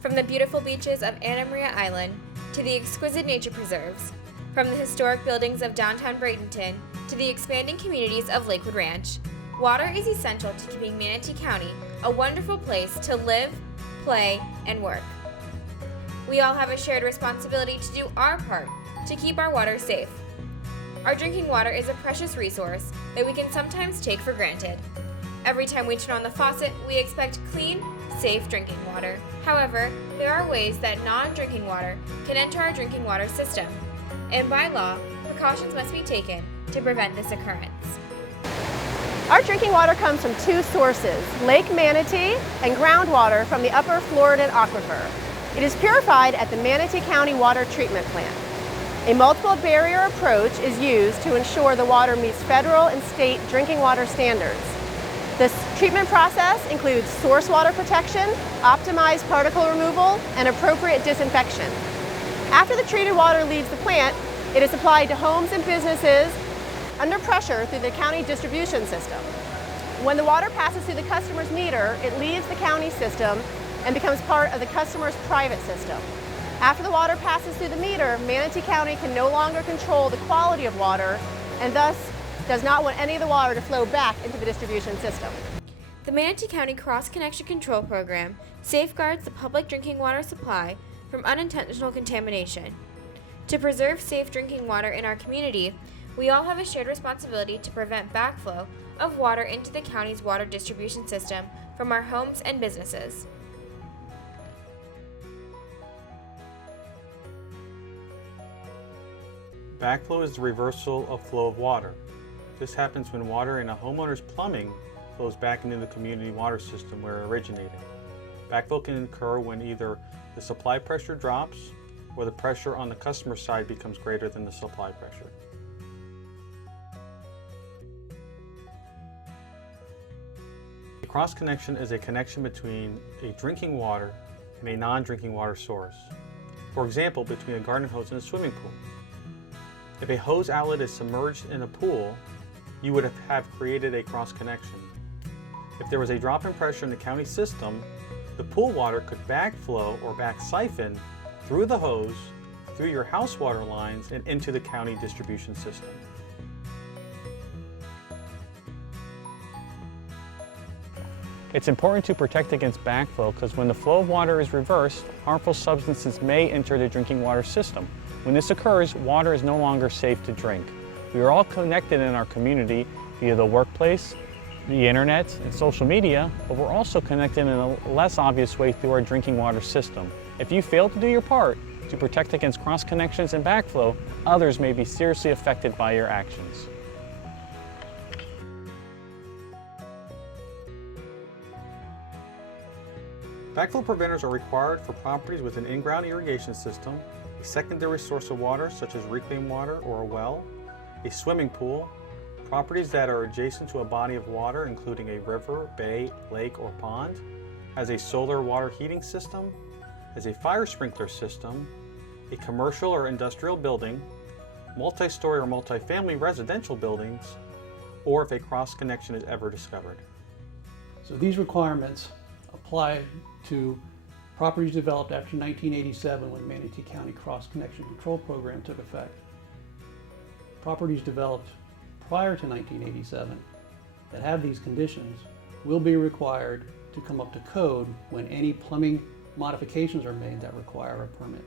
From the beautiful beaches of Anna Maria Island to the exquisite nature preserves, from the historic buildings of downtown Bradenton to the expanding communities of Lakewood Ranch, water is essential to keeping Manatee County a wonderful place to live, play, and work. We all have a shared responsibility to do our part to keep our water safe. Our drinking water is a precious resource that we can sometimes take for granted. Every time we turn on the faucet, we expect clean, safe drinking water. However, there are ways that non-drinking water can enter our drinking water system, and by law, precautions must be taken to prevent this occurrence. Our drinking water comes from two sources, Lake Manatee and groundwater from the Upper Floridan Aquifer. It is purified at the Manatee County Water Treatment Plant. A multiple barrier approach is used to ensure the water meets federal and state drinking water standards. This treatment process includes source water protection, optimized particle removal, and appropriate disinfection. After the treated water leaves the plant, it is supplied to homes and businesses under pressure through the county distribution system. When the water passes through the customer's meter, it leaves the county system and becomes part of the customer's private system. After the water passes through the meter, Manatee County can no longer control the quality of water and thus does not want any of the water to flow back into the distribution system. The Manatee County Cross Connection Control Program safeguards the public drinking water supply from unintentional contamination. To preserve safe drinking water in our community, we all have a shared responsibility to prevent backflow of water into the county's water distribution system from our homes and businesses. Backflow is the reversal of flow of water. This happens when water in a homeowner's plumbing flows back into the community water system where it originated. Backflow can occur when either the supply pressure drops or the pressure on the customer side becomes greater than the supply pressure. A cross connection is a connection between a drinking water and a non-drinking water source. For example, between a garden hose and a swimming pool. If a hose outlet is submerged in a pool, you would have created a cross connection. If there was a drop in pressure in the county system, the pool water could backflow or back siphon through the hose, through your house water lines, and into the county distribution system. It's important to protect against backflow because when the flow of water is reversed, harmful substances may enter the drinking water system. When this occurs, water is no longer safe to drink. We are all connected in our community via the workplace, the internet, and social media, but we're also connected in a less obvious way through our drinking water system. If you fail to do your part to protect against cross connections and backflow, others may be seriously affected by your actions. Backflow preventers are required for properties with an in-ground irrigation system, a secondary source of water such as reclaimed water or a well, a swimming pool, properties that are adjacent to a body of water including a river, bay, lake, or pond, has a solar water heating system, has a fire sprinkler system, a commercial or industrial building, multi-story or multi-family residential buildings, or if a cross connection is ever discovered. So these requirements apply to properties developed after 1987 when the Manatee County Cross Connection Control Program took effect. Properties developed prior to 1987 that have these conditions will be required to come up to code when any plumbing modifications are made that require a permit.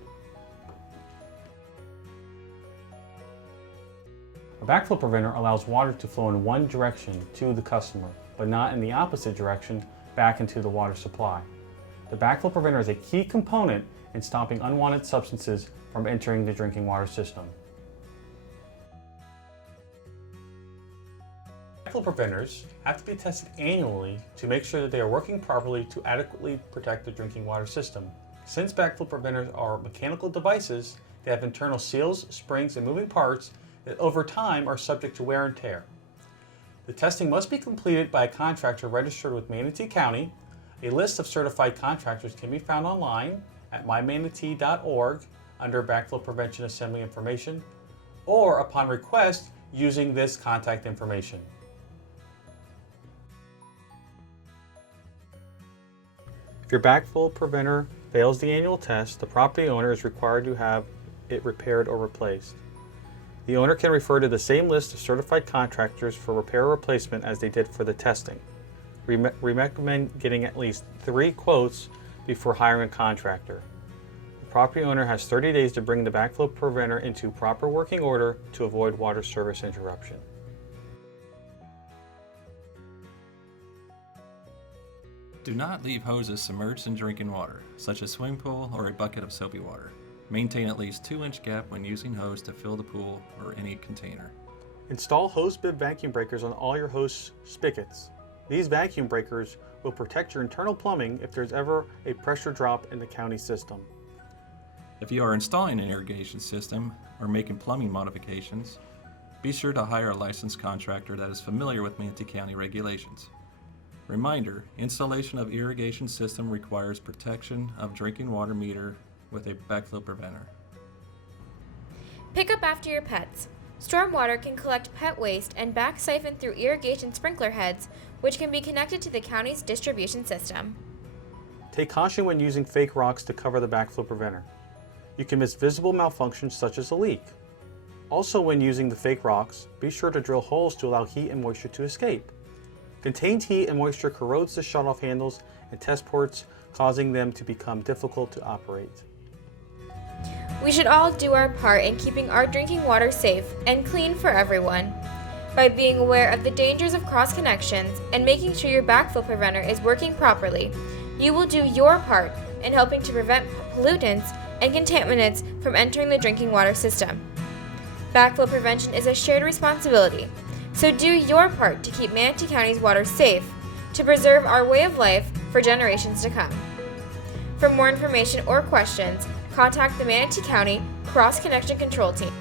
A backflow preventer allows water to flow in one direction to the customer, but not in the opposite direction back into the water supply. The backflow preventer is a key component in stopping unwanted substances from entering the drinking water system. Backflow preventers have to be tested annually to make sure that they are working properly to adequately protect the drinking water system. Since backflow preventers are mechanical devices, they have internal seals, springs, and moving parts that over time are subject to wear and tear. The testing must be completed by a contractor registered with Manatee County. A list of certified contractors can be found online at mymanatee.org under Backflow Prevention Assembly Information, or upon request using this contact information. If your backflow preventer fails the annual test, the property owner is required to have it repaired or replaced. The owner can refer to the same list of certified contractors for repair or replacement as they did for the testing. We recommend getting at least 3 quotes before hiring a contractor. The property owner has 30 days to bring the backflow preventer into proper working order to avoid water service interruption. Do not leave hoses submerged in drinking water, such as swimming pool or a bucket of soapy water. Maintain at least 2-inch gap when using hose to fill the pool or any container. Install hose bib vacuum breakers on all your hose spigots. These vacuum breakers will protect your internal plumbing if there's ever a pressure drop in the county system. If you are installing an irrigation system or making plumbing modifications, be sure to hire a licensed contractor that is familiar with Manatee County regulations. Reminder, installation of irrigation system requires protection of drinking water meter with a backflow preventer. Pick up after your pets. Stormwater can collect pet waste and back siphon through irrigation sprinkler heads, which can be connected to the county's distribution system. Take caution when using fake rocks to cover the backflow preventer. You can miss visible malfunctions such as a leak. Also, when using the fake rocks, be sure to drill holes to allow heat and moisture to escape. Contained heat and moisture corrodes the shutoff handles and test ports, causing them to become difficult to operate. We should all do our part in keeping our drinking water safe and clean for everyone. By being aware of the dangers of cross connections and making sure your backflow preventer is working properly, you will do your part in helping to prevent pollutants and contaminants from entering the drinking water system. Backflow prevention is a shared responsibility, so do your part to keep Manatee County's water safe, to preserve our way of life for generations to come. For more information or questions, contact the Manatee County Cross Connection Control Team.